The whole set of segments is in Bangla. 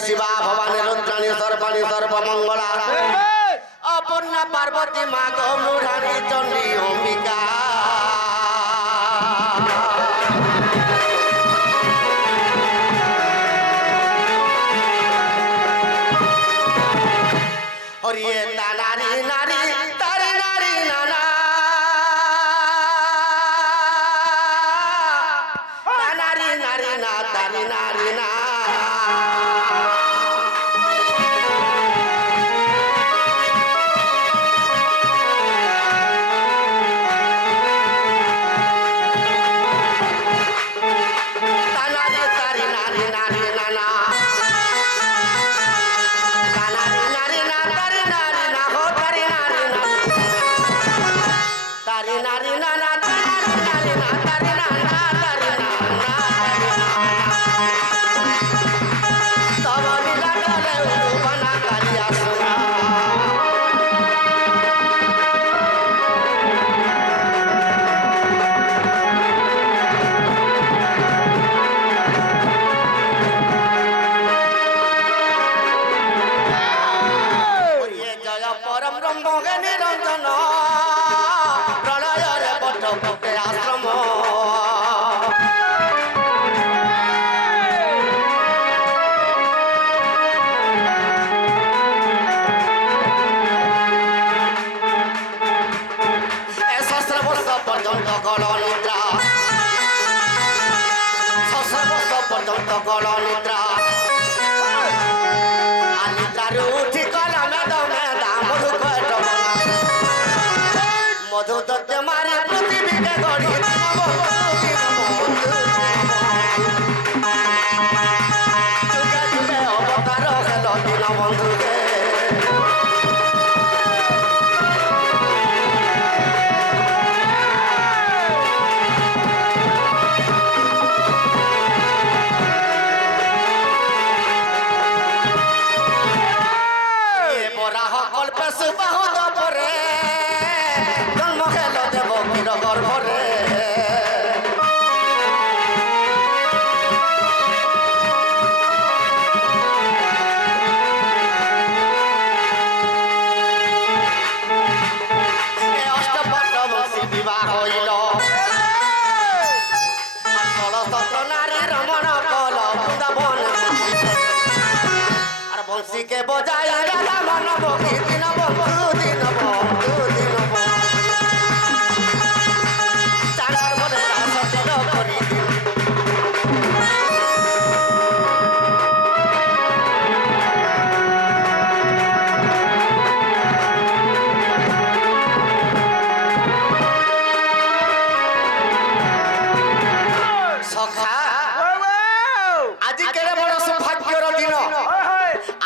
शिवा भवानी रुद्राणी सर्वाणी सर्वमंगला अपन्ना पार्वती माँ गो मुरारी चंडी अंबिका और ये नारी नारी तारी नारी नाना नारी नारी ना तारी नारी ना मधु दत्त मारे पृथ्वी के गड़ी जुगे जुगे अवतार हेलो दिन बंधु के ये बराह कल्प सुबाहुद परे गर्भरे अष्टपटवंशी विवाह हईल षोलशत नारी रमण कल वृंदावन और बंशी के बजाय मन बगी दिन बंधु दिन बंधु दिन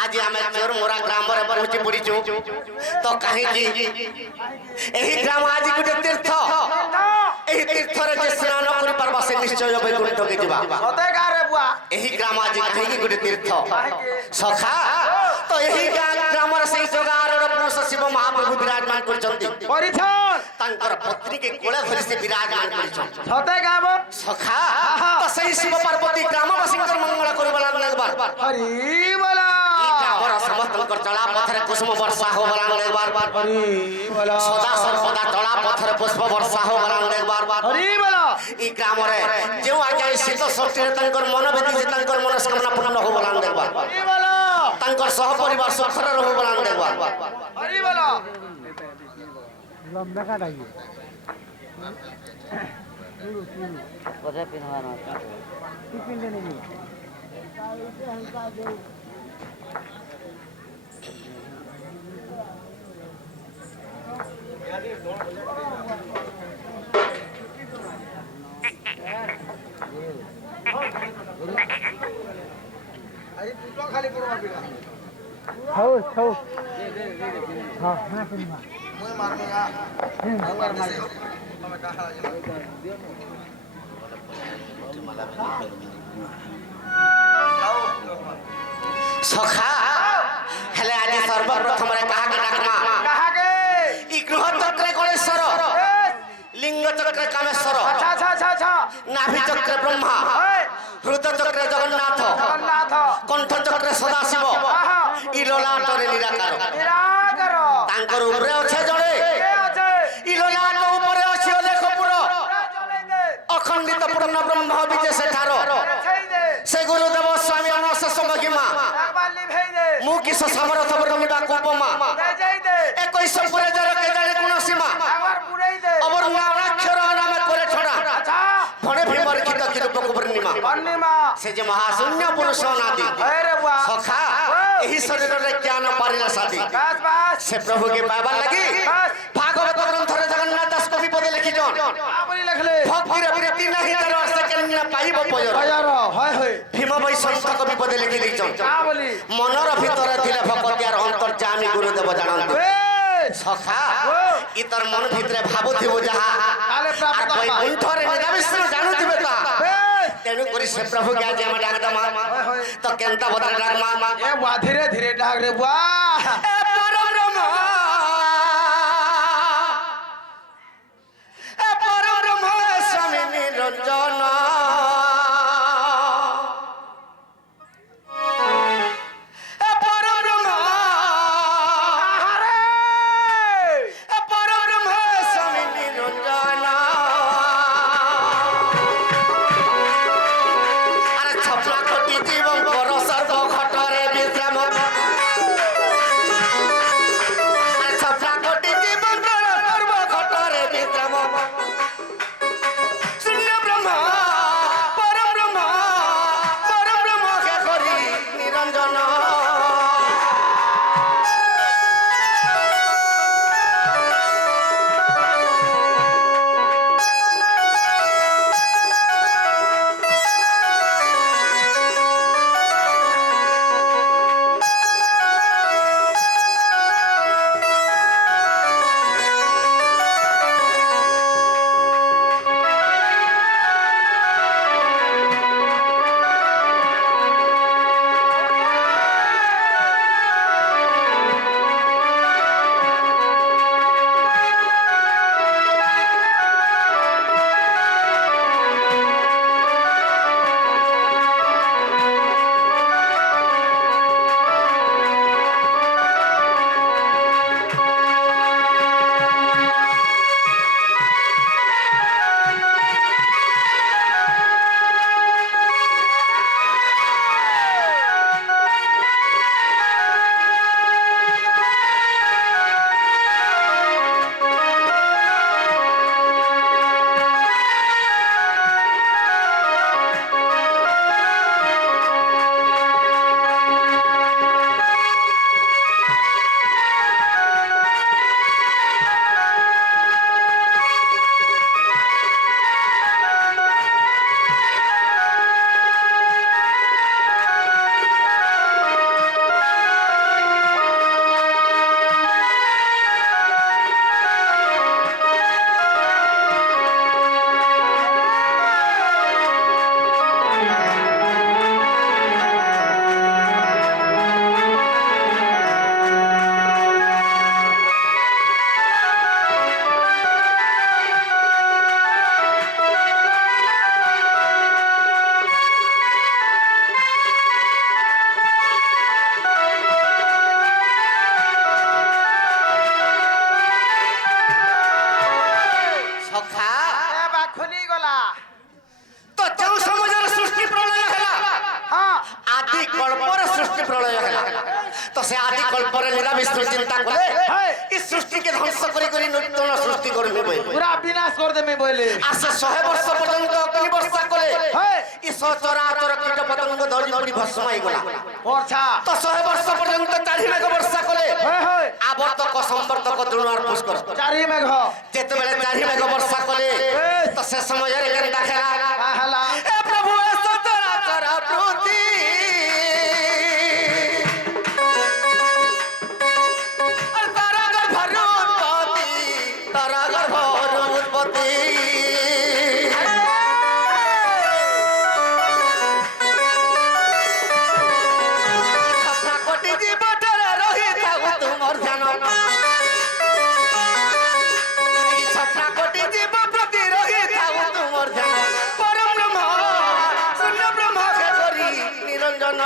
आज आम चोरमोरा ग्राम पहुंची पड़ीचु तो कहीं ग्राम आज गोटे तीर्थ तीर्थरे स्नान कर पार्बा से निश्चय वैकुंठ के जीवा ग्राम आज कहीं गोटे तीर्थ सखा तो यही ग्राम से पुरुष शिव महाप्रभु विराजमान कर पत्नी के कोले धरी से विराजमान कर सखा तो सही शिव पार्वती ग्रामवासी मंगल कर समस्त चला पथर कुसुम वर्षा हो सदा सर्वदा चला पथर पुष्प वर्षा हो ई ग्राम रे जो आज्ञा शीत षष्ठी मन बेदी से मनस्कामना पूर्ण हो सह परिवार सुखर रहो ବୋଧେ ପିନ୍ଧବାର ହଉ ହଉ ହଁ ନା ପିନ୍ଧିବା ସଖା ହେଲେ ଆଜି ସର୍ବପ୍ରଥମରେ କାହାକେ ଡାକମା କାହାକେ ଇ ଗୃହ ଚକ୍ରେ ଗଣେଶ୍ୱର লিঙ্গ চক্রে কামেশ্বর আচ্ছা আচ্ছা আচ্ছা আচ্ছা নাভি চক্রে ব্রহ্মা হৃদ চক্রে জগন্নাথ জগন্নাথ কণ্ঠ চক্রে সদাশিব আহা ই ললাটরে নিরাকার নিরাকার তাঙ্কর উপরে আছে জনে কে আছে ই ললাট উপরে আছে অলেখপুর চলেই দে অখণ্ডিত পূর্ণ ব্রহ্ম বিজে সেঠার ছেই দে সে গুরুদেব স্বামী অনশেষ মহিমা একবার লিভেই দে মু কিস সামরথ বর্ণিবা কুপমা যাই দে 21 পুরে যার কে জানে কোন সীমা একবার পুরেই দে অবর্ণাক্ষর নামে করে ছড়া আচ্ছা ফণে ভীমর গীত কিরূপক পূর্ণিমা পূর্ণিমা সে যে মহাশূন্য পুরুষ নাদি আরে বাহ সখা এই শরীরের জ্ঞান পারিলা সাদি বাস বাস সে প্রভুকে পাইবার লাগি ভাগবত গ্রন্থরে জগন্নাথ দাস কবি পদে লিখিছন আপনি লিখলে ভক্তির প্রীতি নাহি তার সেকেন্ড পাইব পয়র বাজার হয় হয় ভীম বৈষ্ণব কবি পদে লিখি দিছন কা বলি মনর ভিতরে থিলে ভকতি আর অন্তর্যামী গুরুদেব জানন্তু সখা ইতর মন ভিতরে ভাবুথিব যাহা তাহলে আর প্রাপ্ত কই হবা কণ্ঠরে নিরাবিষ্ণু জানুথিবে তা তেণু করি সে প্রভুকে আজ আমি ডাক দমা তো কেনতা বদলে ডাকমা এ বুয়া ধীরে ধীরে ডাক রে বুয়া এ পরব্রহ্ম এ পরব্রহ্ম স্বামী নিরঞ্জন এ পরব্রহ্ম আহারে এ পরব্রহ্ম স্বামী নিরঞ্জন আরে ছপলা কোটি জীবন পর সর্ব ঘটরে বিশ্রাম কল্পর সৃষ্টি প্রলয় হেলা তো সে আদি কল্পরে লীলা বিষ্ণু চিন্তা কলে এই সৃষ্টিকে ধ্বংস করি করি নূতন সৃষ্টি করবে বলে পুরা বিনাশ করে দেবে বলে আর সে 100 বর্ষ পর্যন্ত অগ্নি বর্ষা কলে এই সচরাচর কীট পতঙ্গ ধরি পড়ি ভস্ম হয়ে গলা পড়ছা তো 100 বর্ষ পর্যন্ত চারি মেঘ বর্ষা কলে আবর্তক সম্বর্তক দ্রোণার পুষ্কর চারি মেঘ যেতেবেলে চারি মেঘ বর্ষা কলে তো সে সময়ের কেনটা খেলা হেলা এ প্রভু এ সচরাচর প্রতি আর তারা গর্ভর উৎপত্তি তারা গর্ভর উৎপত্তি সপ্না কোটি জীবটারে রহিথাও তুমর ধ্যান এই সপ্না কোটি জীব প্রতি রহিথাও তুমর ধ্যান পরম ব্রহ্ম শূন্য ব্রহ্মকে করি নিরঞ্জন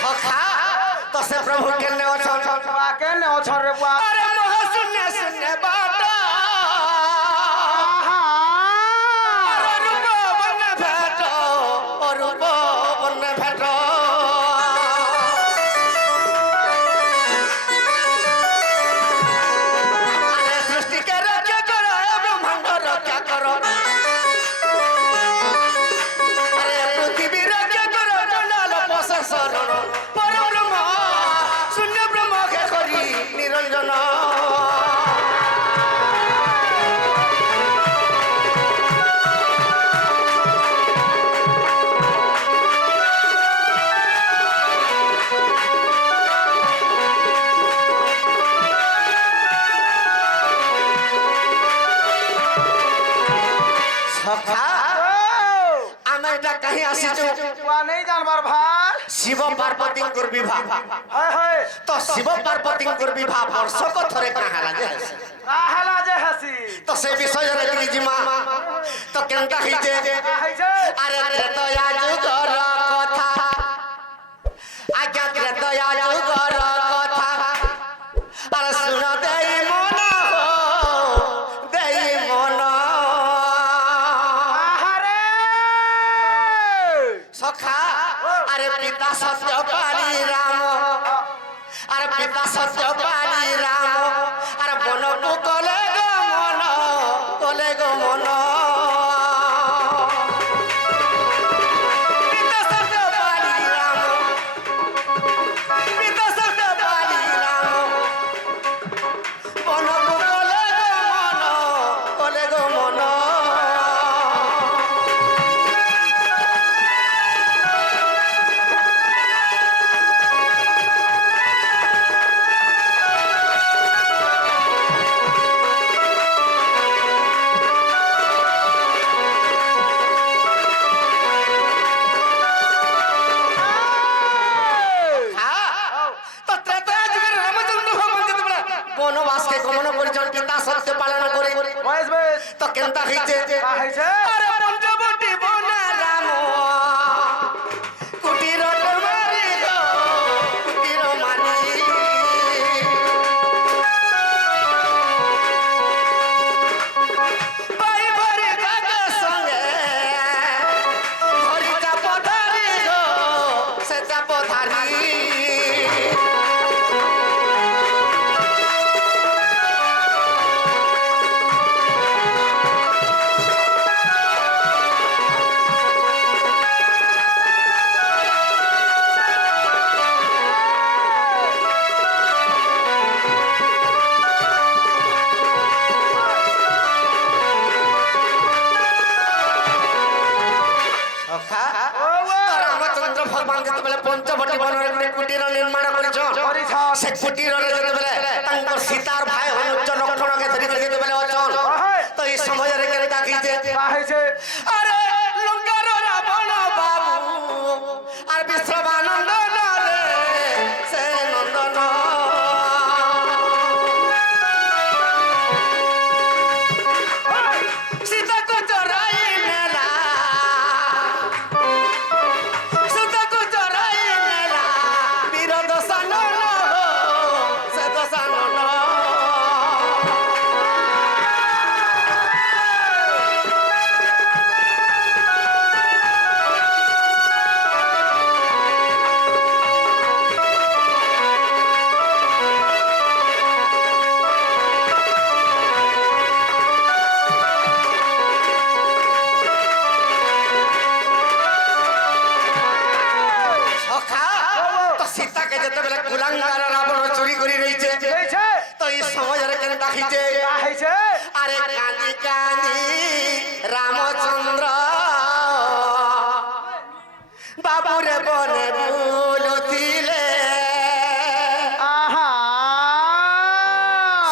সখা তো সে প্রভু কেনে অছন বুয়া কেনে অছর রে বুয়া আরে মহা শূন্য শূন্য বাট অরূপ বর্ণ ভেট অরূপ বর্ণ ভেট আরে সৃষ্টিকে রক্ষা কর ব্রহ্মাণ্ড রক্ষা কর আরে পৃথিবী রক্ষা কর চণ্ডাল পশে শরণ পরম ব্রহ্ম শূন্য ব্রহ্মকে করি নিরঞ্জন সখা আমি এটা কাহি আসিছু বুয়া নেই জানবার ভাই শিব পার্বতীঙ্কর বিবাহ হয় হয় তো শিব পার্বতীঙ্কর বিবাহ বর্ষক থরে কাহালা যে হেলা যে হাসি তো সে বিষୟରେ ଟିକେ জিমা তো কেনটা হইছে হাইছে আরে ত্রেতয়া যুগর কথা আজ্ঞা ত্রেতয়া যুগর কথা আরে শুন দেই মন দেই মন আহারে সখা আরে পিতা সত্য পালি রাম আরে পিতা সত্য পালি রাম আরে বনকু কলে গো মন কলে গো মন পিতা সত্য পালি রাম পিতা সত্য পালি রাম বনকু কলে গো মন তো ত্রেতয়া যুগের রামচন্দ্র ভগবান যেତେବେଳେ বনবাসকে গমন করিছন পিতা সত্য পালন করে বয়স বয়স তো কেনটা হইছে হাইছে আরে পঞ্চবটি বন রাম কুটির মারি গো কুটির মারি ভাই ভরি কাজ সঙ্গে ধরি চাপ ধারি গো সে চাপ ধারি সখা রামচন্দ্র ভগবান যেତେବେଳେ পঞ্চবটি বନରେ ଗୋଟେ କୁଟୀର ନିର୍ମାଣ କରିଛନ୍ କରିଛନ୍। ସେ କୁଟୀରରେ ଯେତେବେଳେ ତାଙ୍କର ସୀତାର ଭାଇ ଅନୁଜ ଲକ୍ଷ୍ମଣକେ ଧରିକରି ଯେତେବେଳେ ଅଛନ୍ ତ এই ସମୟରେ କେନ୍ତା ହେଇଛେ হাইছে আরে লঙ্কার রাবণ বাবু আর বিশ্রবানন্দন রে সে নন্দন যেতবেলে কুলাঙ্গার রাবণ চুরি করে রয়েছে এইছে তো এই সমাজের কেন ডাকিছে আইছে আরে কাঁদি কাঁদি রামচন্দ্র বাবুরে বনে বুলুতিলে আহা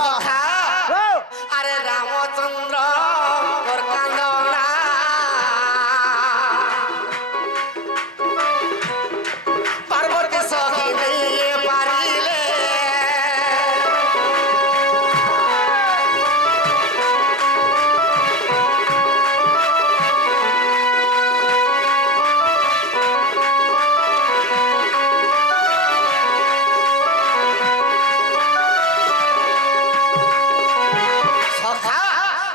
সখা ও আরে রামচন্দ্র ওর কান্দনা পার্বতী সখী নিয়ে পারিলে সখা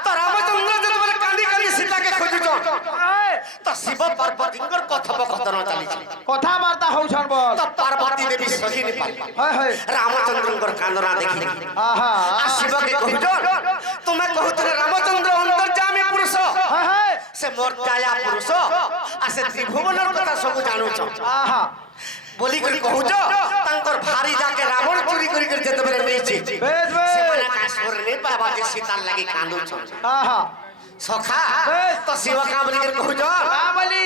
তো রামচন্দ্র যেতবেলে কান্দি কান্দি সীতাকে খুঁজুছ আয় তো শিব পার্বতীঙ্কর কথোপকথন চালিছে কথাবার্তা হউছন বল তো পার্বতী দেবী সহি নি পারবা হয় হয় রামচন্দ্রঙ্কর কান্দনা দেখি আহা আর শিবকে কহুছ তুমি কহুছিলে রামচন্দ্র অন্তর্যামী পুরুষ হয় হয় সে মোর দয়া পুরুষ আর সে ত্রিভুবনের কথা সবু জানুছ আহা বলি করে কহুছ তাঙ্কর ভারি যাকে রাবণ চুরি করি করে যেতবেলে নেইছে বেশ বেশ ସେମାନେ କାଶ୍ମୀର ନେଇ ପାଇବା ଯେ ସୀତାର ଲାଗି କାନ୍ଦୁଛନ୍ আহা ସଖା ତ ଶିବ କାଁ ବୋଲିକରି କହୁଛ কামলি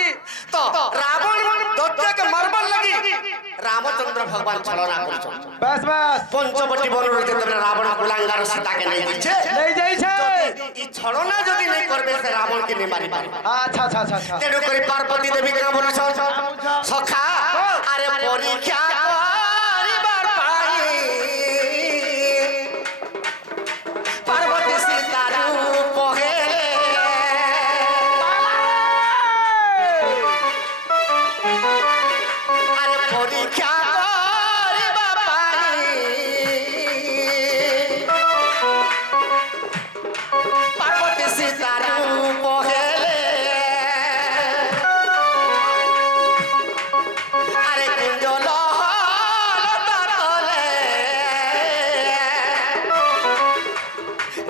ତ ରାବଣ ଦୈତ୍ୟକେ ମାରବାର ଲାଗି ରାମଚନ୍ଦ୍ର ଭଗବାନ ଛଳନା କରୁଛନ୍ বেশ বেশ পঞ্চবটী বনରୁ ଯେତେବେଳେ ରାବଣ କୁଲାଙ୍ଗାର ସୀତାକେ ନେଇ ଯାଇଛେ নেই যাইছে ই ছলনা যদি নেই করবে সে রাবণকে নেই মারি পারে আচ্ছা আচ্ছা আচ্ছা আচ্ছা তেণু করে পার্বতী দেবী কাঁ বলুছন সখা আরে পরীক্ষা করিবার পাই পার্বতী সীতার পহেলে আরে পরীক্ষা করিবা পাই পার্বতী সীতার পহেলে আরে কুঞ্জল তলে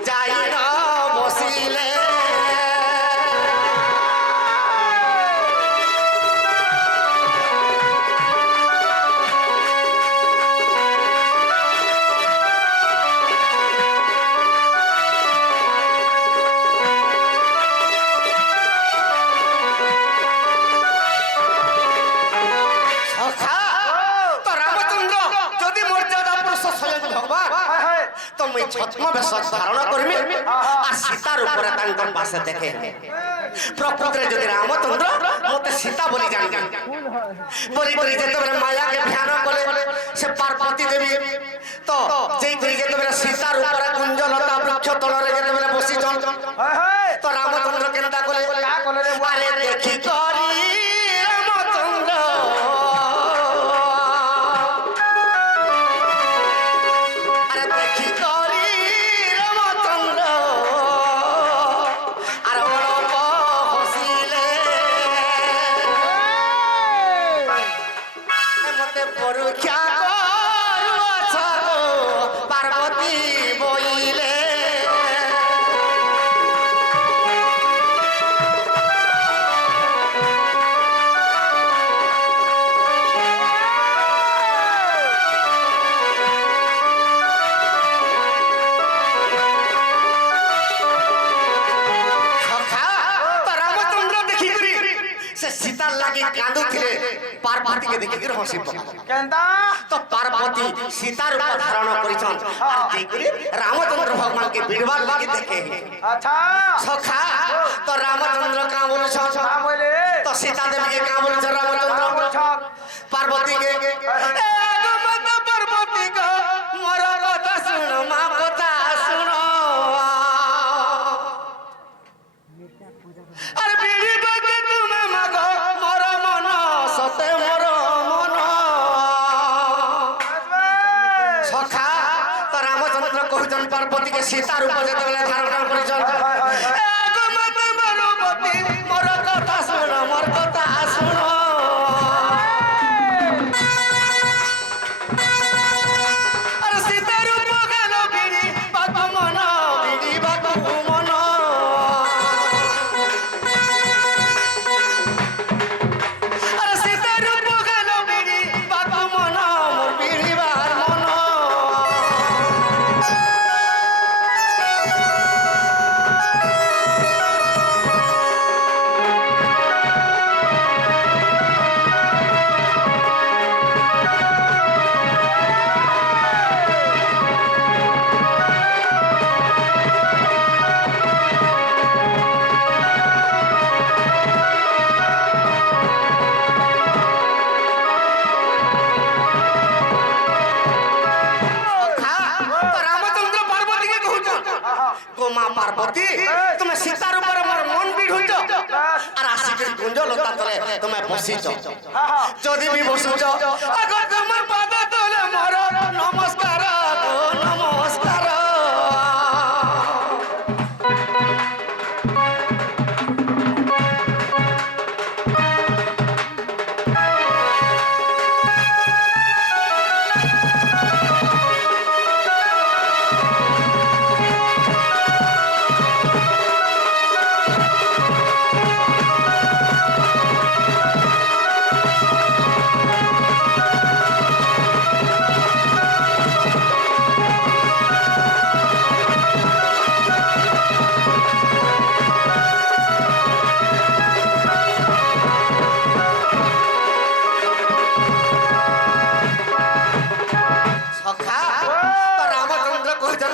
যাই ন বসিলে সখা তো রামচন্দ্র যদি মর্যাদা পুরুষ স্বয়ং ভগবান হয় হয় তো মুই ছদ্ম বেশ ধারণ করমি আর সীতার উপরে তাঙ্কর পাশে দেখে প্রকৃতিরে যদি রামচন্দ্র মতে সীতা বলি জানি বলি করি যেতবেলে মায়াকে ধ্যান কলে সে পার্বতী দেবী তো যেই করি যেতবেলে সীতার উপরে কুঞ্জলতা বৃক্ষ তলরে যেতবেলে বসিছন হয় হয় তো রামচন্দ্র কেনটা কলে কা কলে রে আরে দেখি করি রামচন্দ্র আরে দেখি করি রামচন্দ্র আর অল্প হসিলে মতে পরীক্ষা করুছ পার্বতী বইলে সখা তো রামচন্দ্র দেখিকরি সে সীতার লাগি কাঁদুଥିଲେ পার্বতীকে দেখিকরি হসি পকালে কেনতা তো পার্বতী সীতার উপর ধারণ করিছন আর দেখিকরি রামচন্দ্র ভগবানকে বিড়বার লাগি দেখে আচ্ছা সখা তো রামচন্দ্র কাঁ বলুছন কামলি তো সীতা দেবীকে কাঁ বলুছন রামচন্দ্র বলছন পার্বতীকে এ গো মাতা পার্বতী গো মোর কথা শুনো মা কথা শুনো আর বিড়ি বাজে তুমি মাগো মোর মন সতে মোর মন বেশ বেশ সখা তো রামচন্দ্র কহুছন পার্বতীকে সীতার উপর যেতবেলে ধারণ করিছন এ গো মাতা পার্বতী মোর কথা শুনো মোর কথা শুনো আর সীতার উপর গেল বিড়ি বাকু মন বিড়ি বাকু মন আর সীতার উপর গেল বিড়ি বাকু মন মোর বিড়ি পার্বতী তুমি সীতার উপরে মোর মন বিড়ুছ আর আসিকি কুঞ্জলতা তলে তুমি বসিছ যদি বি বসুছ আগর তোমার পাদ তলে মোর নমস্কার গো নমস্কার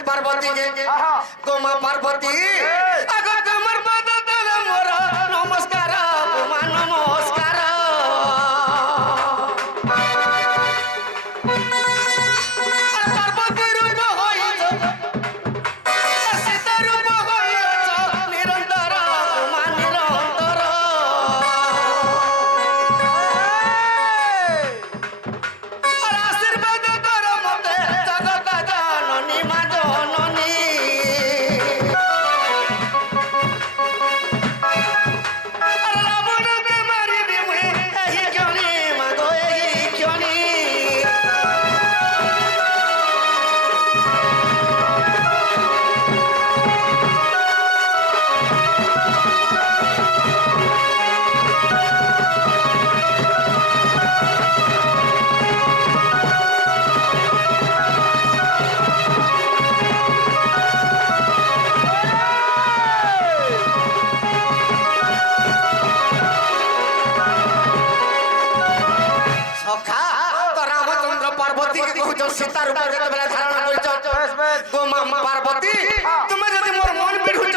পার্বতী গোমা পার্বতী আগর তোমার পাদ তলে মোর নমস্কার গোমা নমস্কার পার্বতী রূপ হইছ সীতা রূপ হইছ নিরন্তর গোমা নিরন্তর আশীর্বাদ কর মতে জগত জননী মা জননী রাবণকে মারি দিমু এই ক্ষণি মাগো এই ক্ষণি সখা তো রামচন্দ্র পার্বতী কে কহুছ সীতার উপর যেতবেলে ধারণা করিছ গোমা পার্বতী তুমি যদি মোর মন বিড়ুছ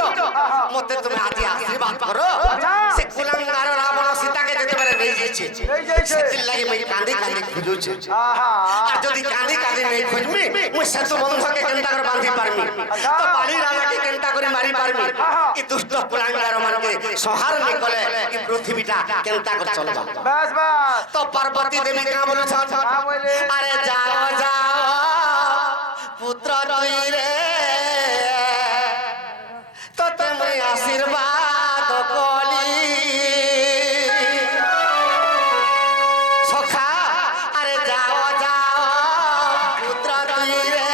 মতে তুমি আজি আশীর্বাদ করো সে কুলাঙ্গার রাবণ সীতাকে যেতবেলে নেই যাইছে সেতির লাগি মই কাঁদি কাঁদি খুঁজুছি আর যদি কাঁদি কাঁদি নেই খুঁজমি মুই সেতু বন্ধকে কেনতা করে বাঁধি পারমি তো বালি রাজাকে কেনতা করে মারি পারমি এই দুষ্ট কুলাঙ্গার মানকে সংহার নি কলে এই পৃথিবীটা কেনতা করে চলবা बस बस তো পার্বতী দেবী কা বলছ আরে যাও যাও পুত্র তুই রে তোতে মই আশীর্বাদ কলি সখা আরে যাও যাও পুত্র তুই রে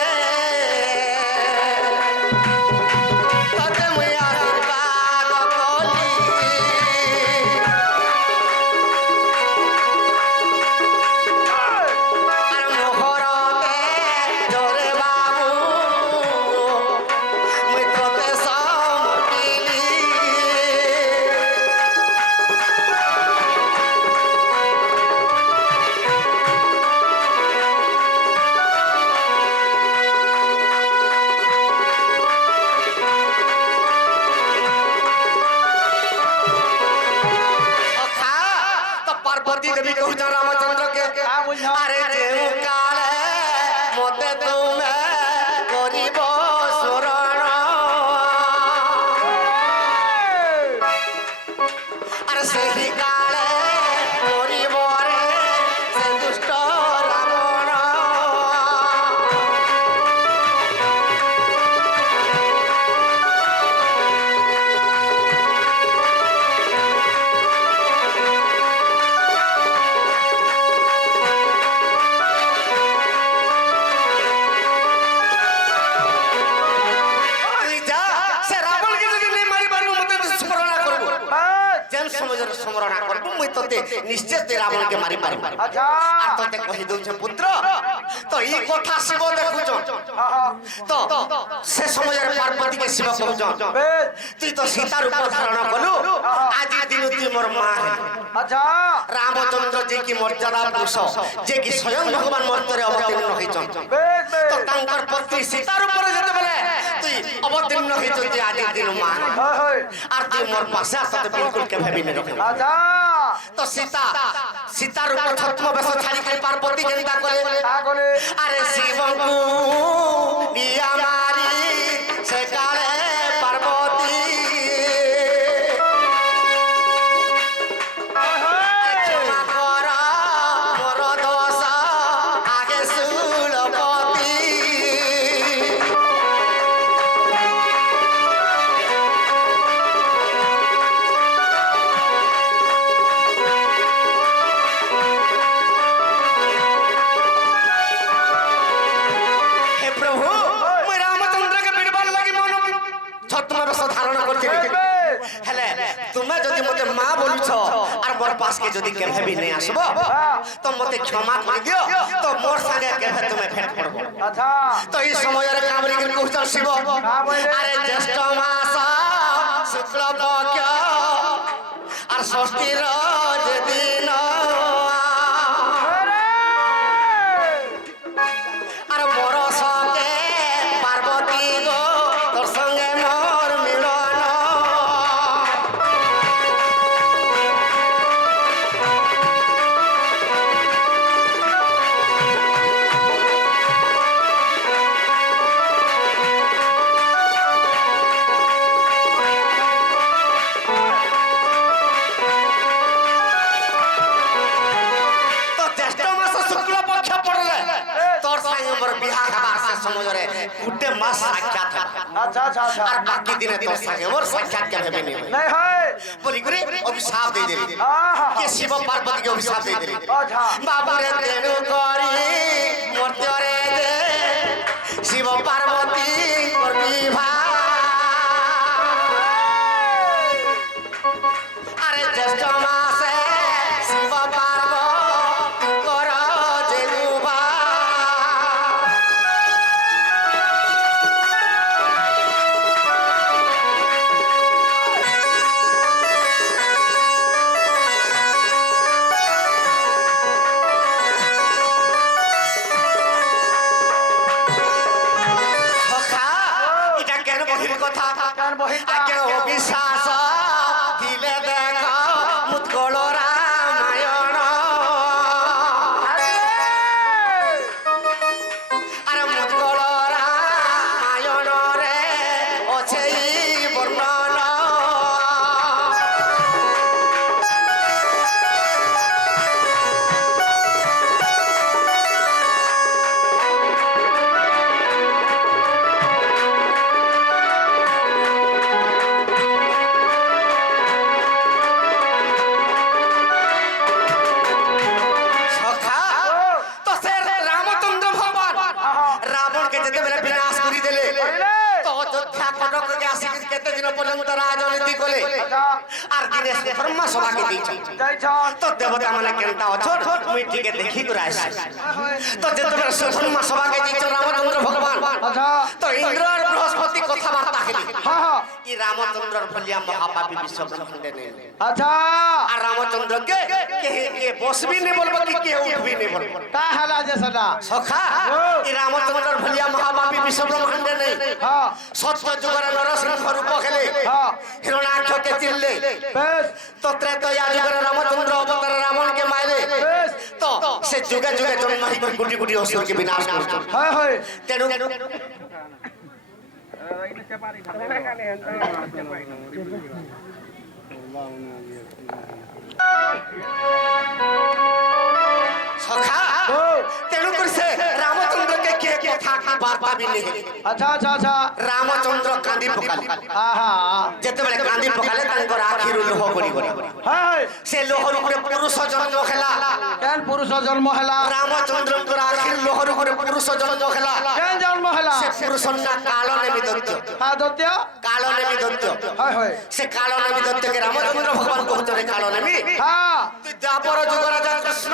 তোতে মই আশীর্বাদ কলি আর মোহরতে জোরে বাবু মুই তোতে সমটিলি সখা তো পার্বতী দেবী কহুছ রামচন্দ্রকে का बुझा আরে যেউ কালে মতে তুমি করিব শরণ আরে সেই কালে করিব রে সে দুষ্ট রাবণ তুই যা সে রাবণকে যদি নেই মারি পারবো মতে স্মরণ করব बस যেন সমাজের স্মরণ করব মুই তোতে নিশ্চয় তুই রাবণকে মারি পারব अच्छा আর তোতে কহি দউছে পুত্র তো এই কথা শিব দেখুছ हाँ हाँ তো সে সময়ের পার্বতীকে শিব কহুছ बस তুই তো সীতার উপর ধারণা কলু আজি দিন তুই মোর মা হে अच्छा রামচন্দ্র যে কি মর্যাদা পুরুষ যে কি স্বয়ং ভগবান মর্তরে অবতীর্ণ হইছ बस তো बस তাঙ্কর পত্নী সীতার উপরে যেতেবেলে তুই অবতীর্ণ হইছ তুই আজি দিন মা हाँ हाँ আর তুই মোর পাশে আসতে বিলকুল কে ভাবি নে রখে अच्छा তো সীতার উপর ছত্র বেশ ছাড়ি খাই পার্বতী কেনতা করে का बोले আরে শিবঙ্কু নিয়া মারি সে কালে পার্বতী মোর পাশকে যদি কেভে বি নেই আসব তো মতে ক্ষমা করে দিও তো মোর সঙ্গে কেভে তুমি ভেট করবো আচ্ছা তো এই সময়ের কামরি কে কৌশল শিব আরে জ্যেষ্ঠ মাস শুক্ল পক্ষ আর ষষ্ঠীর যেদিন আর বরসকে পার্বতী গো তোর সঙ্গে মোর মিলন তো জ্যেষ্ঠ মাস শুক্ল পক্ষ পড়লে তোর সঙ্গে মোর বিবাহ হবার সে সময়ের গুটে মাস সাক্ষাৎ হবে। আচ্ছা আচ্ছা আচ্ছা আর বাকি দিনে তোর সঙ্গে মোর সাক্ষাৎ কেভে বি নেই नहीं है বলি করে অভিশাপ দিয়ে দিলি आहा কে শিব পার্বতীকে অভিশাপ দিয়ে দিলি अच्छा বাবুরে তেণু করি মর্ত্যরে দে শিব পার্বতী করবি আরে জ্যেষ্ঠ মাসে শিব পার্বতী কর যে বিবাহ। সখা, এটা কেন বহির কথা কেন বহিরটা? আগে অবিশ্বাস দিলে দেখ মুৎকল রামায়ণ আরে মুৎকল রামায়ণ রে অছে বর্ণন সখা তো সে রামচন্দ্র ভগবান রাবণকে যেতেবেলে বিনাশ করি দেলে তো অযোধ্যা কটককে আসি কেতে দিন পর্যন্ত রাজনীতি কলে আর দিনেশ ব্রহ্মা সভাকে দিয়েছে जय छन তো দেবতা মানে কেনটা অছর মুই টিকে দেখি করে আসি তো যেতেবেলে ব্রহ্মা সভাকে দিয়েছে রামচন্দ্র ভগবান अच्छा তো ইন্দ্র আর বৃহস্পতি কথাবার্তা হেলি हाँ हाँ ই রামচন্দ্রর ভলিয়া মহাপাপী বিশ্ব ব্রহ্মাণ্ডে নেই अच्छा আর রামচন্দ্রকে কে বসবি নে বলবো কি কে উঠবি নে বলবো का हला जैसा ना সখা এই রামচন্দ্রর ভলিয়া মহাপাপী বিশ্ব ব্রহ্মাণ্ডে নেই हाँ সত্য যুগরে নরসিংহ রূপ খেলে हाँ হিরণাক্ষকে চিনলে बेस তো ত্রেতয়া যুগরে রামচন্দ্র অবতার রাবণকে মাইলে बेस তো সে যুগে যুগে জন্ম হই কোটি কোটি অসুরকে বিনাশ করছে हाय हाय তেণু সখা ओ তেণু করে সে রামচন্দ্রকে কে কথা কি বার্তা বিনে अच्छा अच्छा अच्छा রামচন্দ্র কাঁদি পকালে आहा যেতেবেলে কাঁদি পকালে তাঙ্কর আখিরু লোহ করি করি हाय সে লোহর উপরে পুরুষ জন্ম খেলা केन पुरुष जन्म हला রামচন্দ্রଙ୍କର আখির লোহর উপরে পুরুষ জন্ম খেলা केन जन्म हला সে পুরুষ না কাল নেমি দত্ত आदित्य কাল নেমি দত্ত हाय हाय সে কাল নেমি দত্তকে রামচন্দ্র ভগবান কହୁଥିଲେ কাল নেমি हाँ তুই দ্বাপর যুগ রাজা কৃষ্ণ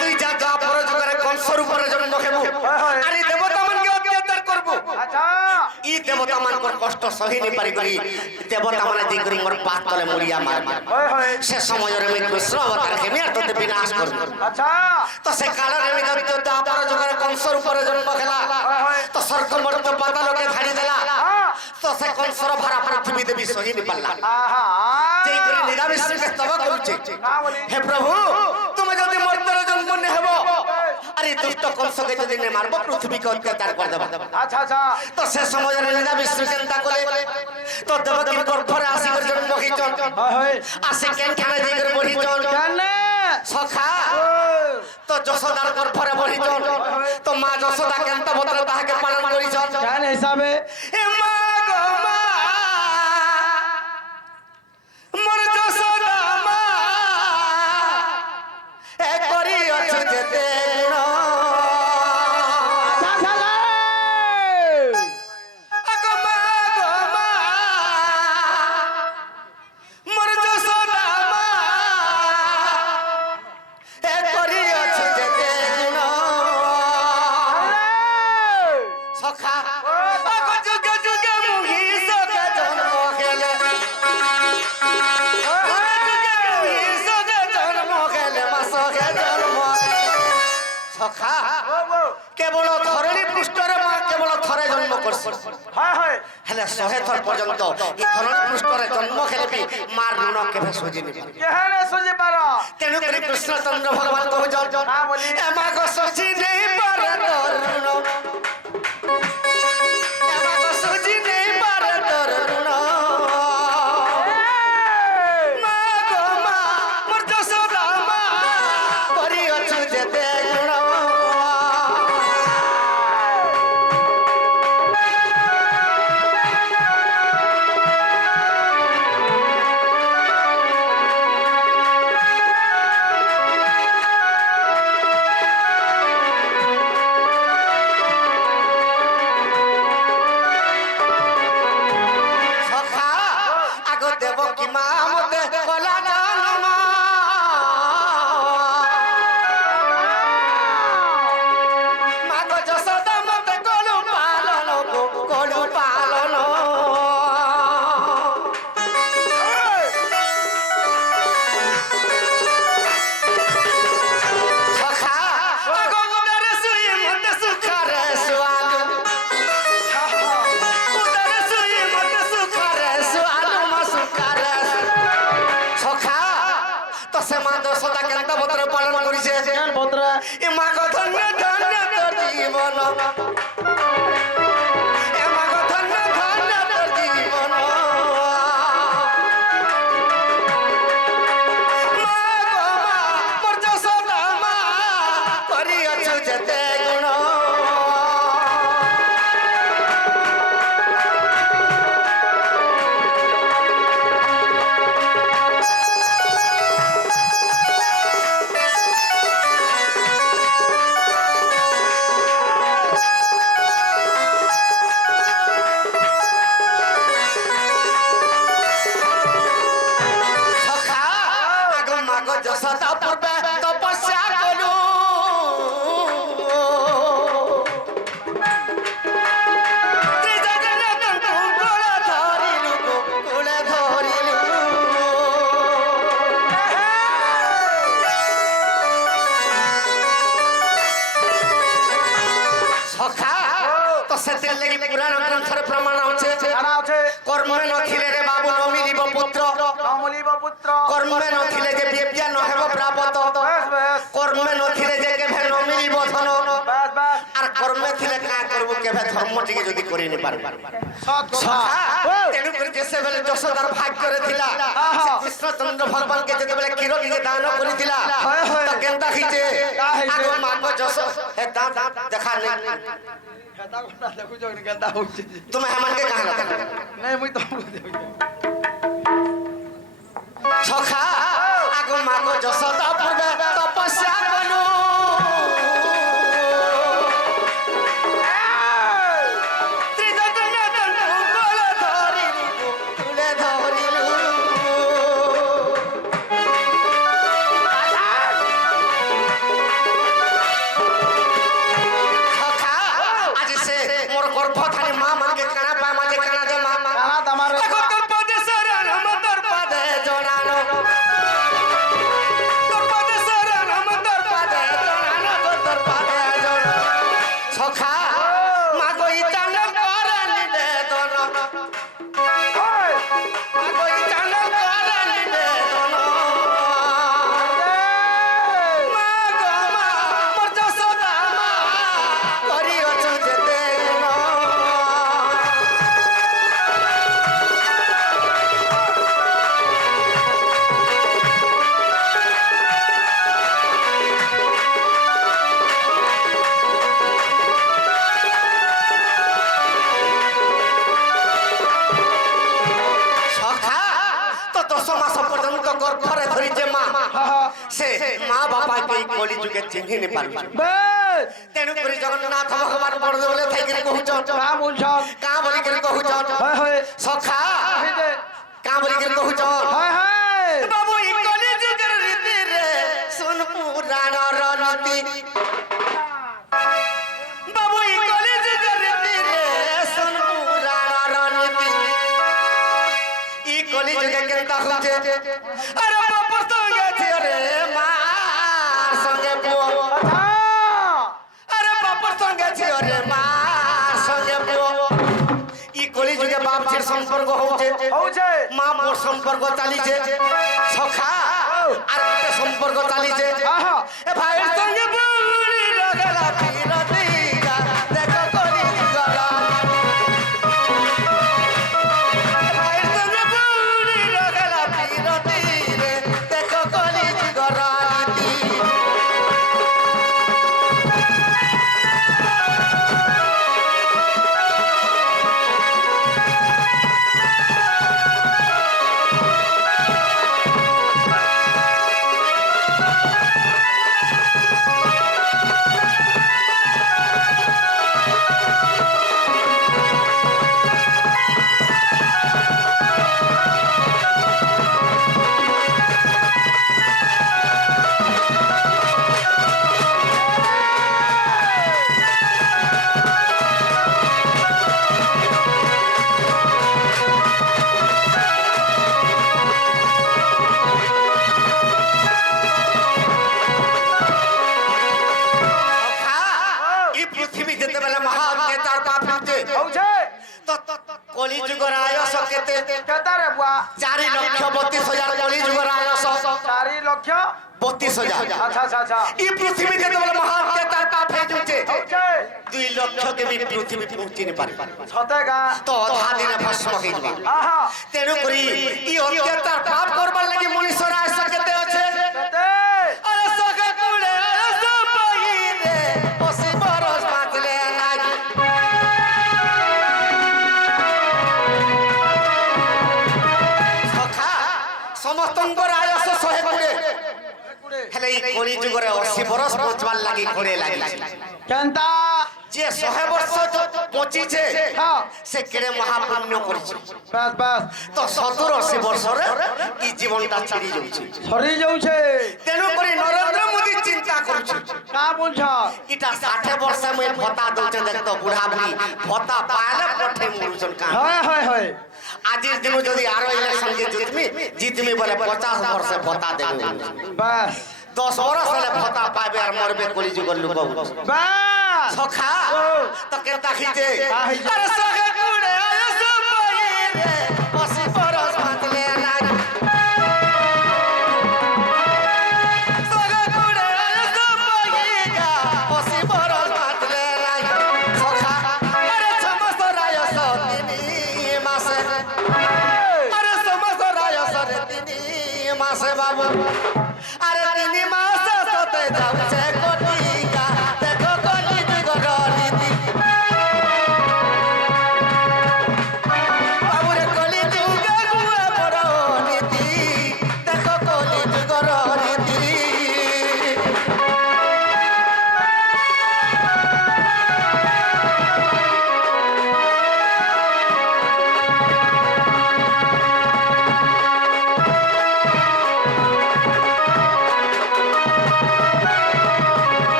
তুই যা দ্বাপর যুগরে কংসর উপরে জন্ম খেবু আরে দেবতা মানকে অত্যাচার করবু अच्छा ই দেবতা মানকর কষ্ট সহি নি পারি করি দেবতা মানে দি করি মোর পাত তলে মরিয়া মার हाय हाय সে সময়ের আমি কৃষ্ণ অবতার খেমি আর তোতে বিনাশ করব अच्छा তো সে কালের আমি দত্ত দ্বাপর যুগরে কংসর উপরে জন্ম খেলা তো স্বর্গ মর্ত পাতালকে ধাড়ি দেলা हाँ তো সে কংসর ভরা পৃথিবী দেবী সহি নি পারলা आहा যেই করে নিরামিষকে স্তব করছে का बोली হে প্রভু তুমি যদি মর্ত্যের জন্ম নে হব আরে দুষ্ট কংসকে যদি নে মারব পৃথিবীকে অত্যাচার করে দেব अच्छा अच्छा তো সে সময়ের নিরামিষ চিন্তা করে তো দেবকীর গর্ভরে আসি করে জন্ম হইছন हाय हाय আসে কেন কেন যাই করে বহিছন केन সখা তো যশোদার গর্ভরে বহিছন তো মা যশোদা কেন বত্র তাহাকে পালন করিছন केन हिसाबे এ মা গো মা যেতে গুণ আচ্ছা আচ্ছা লে। আগো মা গো মা মোর যশোদা মা এ করিয়াছে যেতে গুণ সখা আগো যুগে যুগে মুহি সখা জন্ম গেলে সখা কেবল ধরণী পৃষ্ঠরে মা কেবল থরে জন্ম করছে হয় হয় হেলে 100 থর পর্যন্ত এই ধরণী পৃষ্ঠরে জন্ম খেলে বি মার ঋণ কেবে সুঝিনি কেহেনে সুজি পার তেণু করে কৃষ্ণচন্দ্র ভগবান কহুছন হ্যাঁ বলি এ মা গো সুঝি নেই পারে তোর ঋণ এ মা গো সুঝি নেই পারে তোর ঋণ মা গো মা মোর যশোদা মা করিଅছু যেতে গুণ সখা আগ দেব কি মা মতে কলা জন্ম মা গো যশোদা মতে গলু পালন গো গলু পালন সখা আগ উদরে শুই মতে সুখারে সুয়ালু উদরে শুই মতে সুখারে সুয়ালু মা সুখারে সখা তো সে মা যশোদা কেনতা ভদ্র পালন করিছে কেন ভদ্রা এ মা গো ধন্য ধন্য তোর জীবন এ মা গো ধন্য ধন্য তোর জীবন মা গো মা মোর যশোদা মা করিଅছু যেতে গুণ সখা আগ মা গো যশোদা পূর্বে তপস্যা কলু ত্রিজগন্নাথଙ୍କୁ কোলে ধরিলু গো কোলে ধরিলু সখা তো সেতে লাগি পুরাণ গ্রন্থরে প্রমাণ আছে জানা আছে কর্মে নথিলে রে বাবু ন মিলিব পুত্র নমলিব পুত্র কর্মে নথিলে যে বিদ্যা নহেব প্রাপত বেশ বেশ কর্মে নথিলে যে কেভে ন মিলিব ধন বেশ বেশ আর কর্মে থিলে কা করব কেভে ধর্ম টিকে যদি করি নি পারব সৎ কথা তেণু করে যেসে বেলে যশোদার ভাগ্যরে থিলা সে কৃষ্ণচন্দ্র ভগবানকে যেতেবেলে ক্ষীর দিয়ে দান করিছিলা হয়, হয়। তো কেনতা হিচে কা হইছে? আগো মাগো যশ হে দাঁত দেখা নেই খেতা কোনা দেখুছ নি কেনতা হইছে তুমি হেমানকে কাহলা নাই মুই তো সখা আগো মাগো যশোদা পূর্বে তপস্যা কলু ত্রিজগন্নাথଙ୍କୁ কোলে ধরিলু কোলে ধরিলু সখা আজ সে মোর গর্ভধারী মা মানকে কানা পা মাঝে কানা দে মা কানা তামারে দেখো তোর পদে শরণ তোর পদে জড়ানো তোর পদে শরণ তোর পদে জড়ানো তোর পদে জড়ানো সখা মাগো ইতান করে নিবেদন মাগো ইতান করে নিবেদন মাগো মা মোর যশোদা মা করিଅছু যেতে গুণ সখা তো 10 মাস পর্যন্ত গর্ভরে ধরিছে মা সে মা বাপাকে কলি যুগে চিহ্নি নি পারবে বেশ তেণু করে জগন্নাথ ভগবান বড় বলে থাইকে কহুছন কা বলছন কা বলি করে কহুছন হয় হয় সখা হেদে কা বলি করে কহুছন হয় হয় বাবু এই কলি যুগের রীতি রে শুন পুরাণর নীতি বাবু এই কলি যুগের রীতি রে শুন পুরাণর নীতি এই কলি যুগে কেনতা হচ্ছে আরে বাপর সঙ্গে ছিল রে মার সঙ্গে পুয়ো আচ্ছা আরে বাপর সঙ্গে ছিল রে মার সঙ্গে পুয়ো এই কলি যুগে বাপ ছেলের সম্পর্ক হচ্ছে হউছে মা মোর সম্পর্ক চালিছে সখা আর একটা সম্পর্ক চালিছে আহা এ ভাইয়ের সঙ্গে বুড়ি রগলা ফিরতিগা দেখো কলি গলা ভাইয়ের সঙ্গে বুড়ি রগলা ফিরতি রে দেখো কলি গলা এই পৃথিবী যেতেবেলে মহা অত্যাচার পাপ হচ্ছে হউছে কলি যুগর আয়স কেতে কেতারে বুয়া 4,32,000 কলি যুগর আয়স 4 লক্ষ 32,000 আচ্ছা আচ্ছা আচ্ছা এই পৃথিবী যেতেবেলে মহা অত্যাচার পাপ হয়ে যাচ্ছে হউছে 2 লক্ষ কে বি পৃথিবী পৌঁছি নি পারে সতে গা তো অধা দিনে ভস্ম হয়ে যাবে আহা তেণু করি এই অত্যাচার পাপ করবার লাগি মনুষ্যর আয়স কেতে আছে কেতে আরে সখা কুড়ে আয়স পাইরে পশি বরস বাঁচলে নাই সখা সমস্তঙ্কর আয়স 100 কুড়ে হেলে এই কলি যুগরে 80 বরস বঁচবার লাগি ঘুরে লাগিছে কেনতা যে 100 বর্ষ পচিছে হ্যাঁ সে কেড়ে মহাপুণ্য করেছে বাস বাস তো 70-80 বর্ষরে এই জীবনটা ছেড়ে যাচ্ছে সরি যাউছে তেণু করে নরেন্দ্র মোদী চিন্তা করছে কা বলছ এটা 60 বর্ষ মই ভত্তা দউছে দেখতো বুড়া বুড়ি ভত্তা পাইলে পঠে মরুছন কা হয় হয় হয় আজির দিন যদি আরো ইলেকশন কে জিতমি বলে 50 বর্ষে ভত্তা দেবে বাস 10 বর্ষ হলে ভত্তা পাবে আর মরবে কলি যুগের লোক বাস সখা তো কেনতা খিছে আহিছে। আরে সখা কুড়ে আয়স পাইরে পশি বরস বাঁচলে নাই সখা কুড়ে আয়স পাইগা পশি বরস বাঁচলে নাই সখা আরে সমস্ত রায়স তিনি মাসে আরে সমস্ত রায়স রে তিনি মাসে বাবু আরে তিনি মাসে সতে যাচ্ছে কোটিকা দেখো কলি যুগর রীতি বাবুরে কলি যুগে গুয়ে বড় নীতি দেখো কলি যুগর রীতি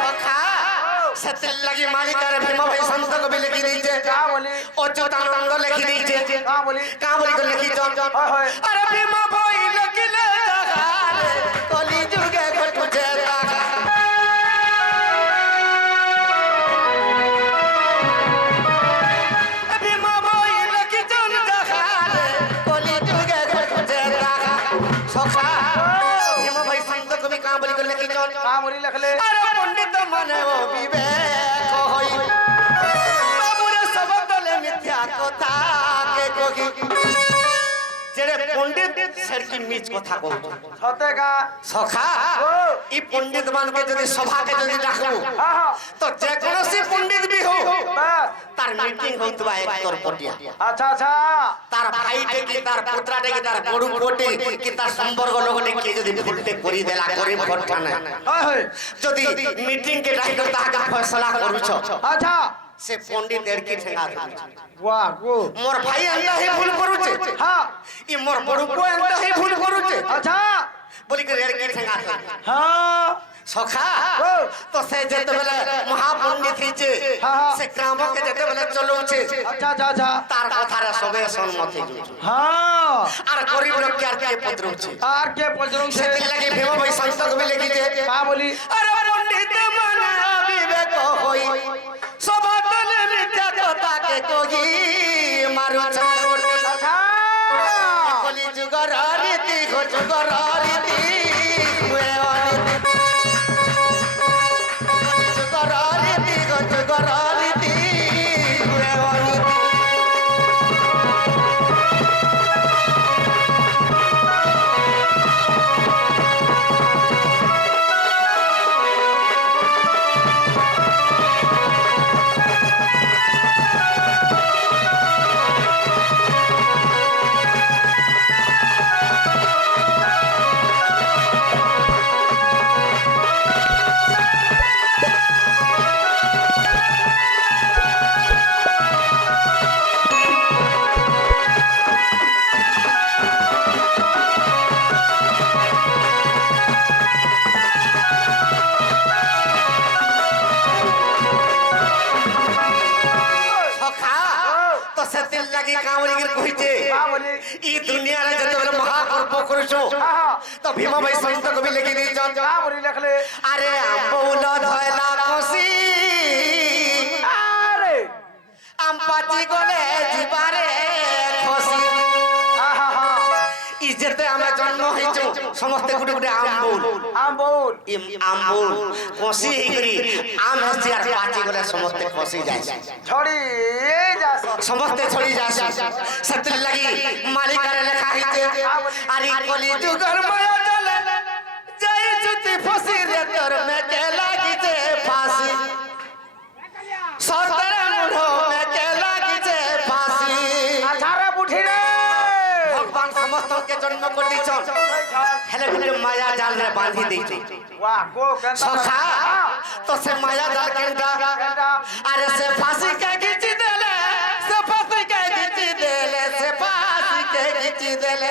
সখা সেতির লাগি মালিকার ভীম ভাই সন্ত কবি লিখি দিয়েছে কা বলি অচ্যুতানন্দ লিখি দিয়েছে কা বলি কা বলি করে লিখিছ হয় হয় আরে ভীম ভাই লিখিলে জাগারে কলি যুগে ঘটুছে জাগা ভীম ভাই লিখিছন জাগারে কলি যুগে ঘটুছে জাগা সখা ভীম ভাই সন্ত কবি কা বলি করে লিখিছ কা বলি লেখলে আরে পণ্ডিত মানে ও বিবেক হই বাবুরে সব দলে মিথ্যা কথা কে কহি जेड़े पंडित सर की मीच कथा कहू सते का सखा ई पंडित मान के जदी सभा के जदी डाकू हाँ तो जे कोनोसी पंडित भी हो बस तार मीटिंग होतबा एक तोर पटिया अच्छा अच्छा तार भाई टे की तार पुत्रा टे की तार बड़ू कोटे की तार संपर्क लोग टे की जदी फुलटे करी देला गरीब घरटा ना हाय जदी मीटिंग के डाक ता के फैसला करू छ अच्छा से पंडित लड़की ठेंगा वाह वो मोर भाई अंदा ही भूल करू छे हाँ ई मोर बड़ू को अंदा ही भूल करू छे अच्छा बोली के लड़की ठेंगा हाँ सखा तो से जेते बेले महापंडित हिचे हाँ। से ग्राम के जेते बेले चलू छे अच्छा अच्छा अच्छा तार कथा रे सबे सम्मति जुझ हाँ আর গরিব লোক কি আর কে পত্র হচ্ছে आर के पलजरों से সেদিন লাগি ভীম ভাই সংসদ কবি লিখিছে का बोली আরে পণ্ডিত মনে বিবেক হই সবাতলে মিথ্যা কথা কে কহি মারু ছাড় अच्छा কলি যুগর রীতি গো যুগর রীতি হুয়ে অনীতি কলি যুগর রীতি গো যুগর রীতি হুয়ে অনীতি तो सेतिल लगी कांवरी गिर कहिचे का बोली ई दुनिया रे जते बेले महाकर्म करूछो हाँ तो भीम भाई संत कवि लिखि दी जन का बोली लिख ले अरे अम्बौल धयला कोसी अरे आम पाची गले जीवारे खोसी हाँ हाँ हाँ ई जते हमें जन्म होइछो समस्त गुटे गुटे अम्बौल आम बोल ई अम्बौल कोसी हिकरी आम हसियार पाची गले समस्त खोसी जाय छोड़ी जा समस्त छोड़ी जासी सत्य लगी मालिक रे लेखा हिते अरे कली जुगर माया चले जय जुती फसी रे तोर में के लागी जे फांसी सतरे मुढ़ो में के लागी जे फांसी अठारह बुढ़ी रे भगवान समस्त के जन्म को दीछन हेले गुटे माया जाल रे बांधी दीछन वाह को कहता सखा तो से माया जाल केंदा अरे से फांसी के खींची देले से फांसी के खींची देले से फांसी के खींची देले